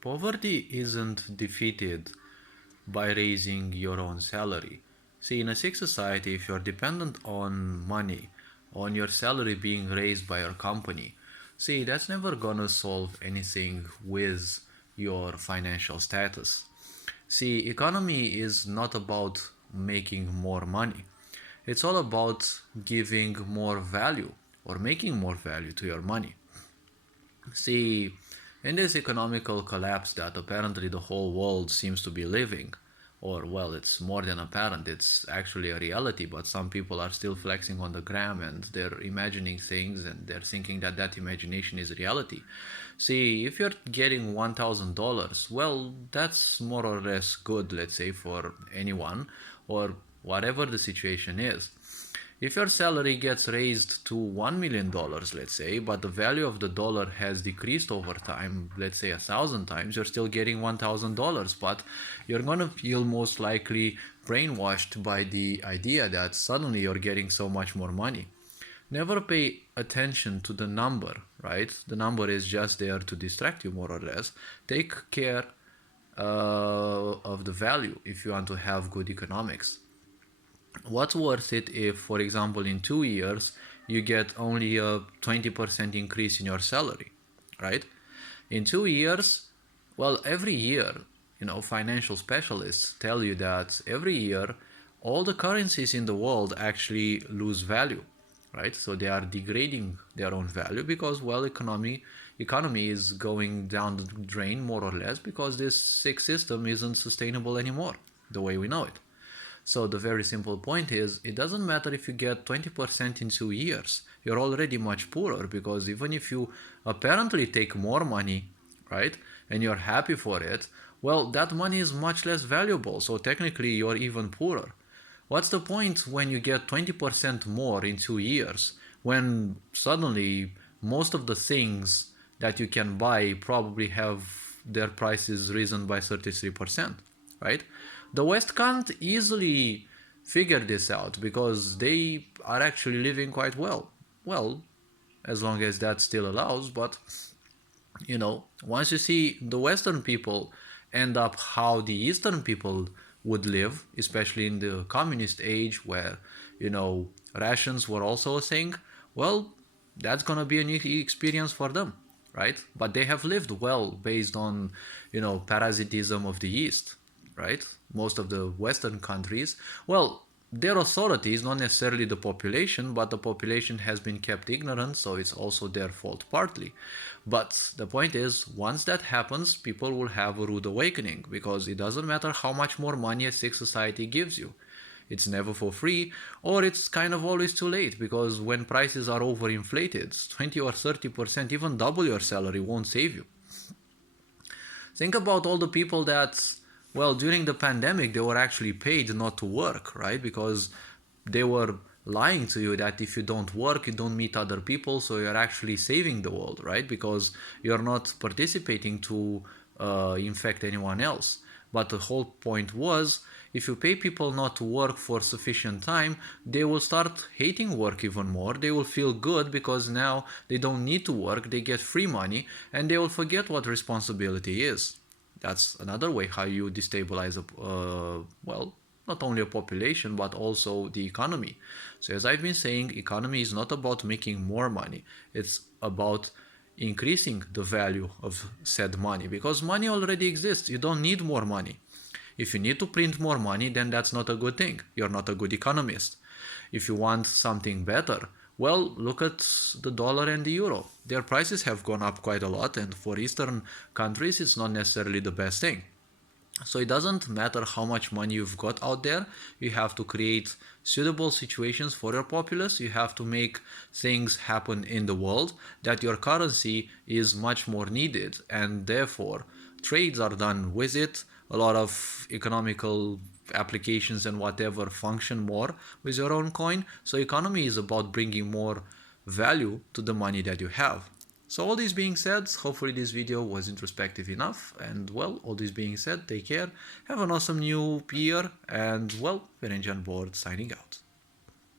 Poverty isn't defeated by raising your own salary. See, in a sick society, if you're dependent on money, on your salary being raised by your company, see, that's never gonna solve anything with your financial status. See, economy is not about making more money. It's all about giving more value or making more value to your money. See, in this economical collapse that apparently the whole world seems to be living, or well, it's more than apparent, it's actually a reality, but some people are still flexing on the gram and they're imagining things and they're thinking that that imagination is reality. See, if you're getting $1,000, well, that's more or less good, let's say, for anyone or whatever the situation is. If your salary gets raised to $1 million, let's say, but the value of the dollar has decreased over time, let's say 1,000 times, you're still getting $1,000, but you're gonna feel most likely brainwashed by the idea that suddenly you're getting so much more money. Never pay attention to the number, right? The number is just there to distract you more or less. Take care of the value if you want to have good economics. What's worth it if, for example, in 2 years you get only a 20% increase in your salary, right? In 2 years, well, every year, financial specialists tell you that every year all the currencies in the world actually lose value, right? So they are degrading their own value because, well, economy is going down the drain more or less because this sick system isn't sustainable anymore the way we know it. So the very simple point is, it doesn't matter if you get 20% in 2 years. You're already much poorer because even if you apparently take more money, right, and you're happy for it, well, that money is much less valuable. So technically you're even poorer. What's the point when you get 20% more in 2 years when suddenly most of the things that you can buy probably have their prices risen by 33%, right? The West can't easily figure this out because they are actually living quite well. Well, as long as that still allows, but once you see the Western people end up how the Eastern people would live, especially in the communist age where, rations were also a thing, well, that's gonna be a new experience for them, right? But they have lived well based on, parasitism of the East, right? Most of the Western countries, well, their authorities, not necessarily the population, but the population has been kept ignorant, so it's also their fault partly. But the point is, once that happens, people will have a rude awakening because it doesn't matter how much more money a sick society gives you. It's never for free, or it's kind of always too late because when prices are overinflated, 20 or 30%, even double your salary won't save you. Think about all the people that, well, during the pandemic, they were actually paid not to work, right? Because they were lying to you that if you don't work, you don't meet other people, so you're actually saving the world, right? Because you're not participating to infect anyone else. But the whole point was, if you pay people not to work for sufficient time, they will start hating work even more. They will feel good because now they don't need to work, they get free money, and they will forget what responsibility is. That's another way how you destabilize well, not only a population but also the economy. So as I've been saying, economy is not about making more money. It's about increasing the value of said money because money already exists. You don't need more money. If you need to print more money, then that's not a good thing. You're not a good economist. If you want something better, well, look at the dollar and the euro. Their prices have gone up quite a lot, and for Eastern countries, it's not necessarily the best thing. So it doesn't matter how much money you've got out there. You have to create suitable situations for your populace. You have to make things happen in the world that your currency is much more needed, and therefore trades are done with it. A lot of economical applications and whatever function more with your own coin. So economy is about bringing more value to the money that you have. So all this being said, hopefully this video was introspective enough, and well, all this being said, take care, have an awesome new year, and well, Ferenc on board signing out.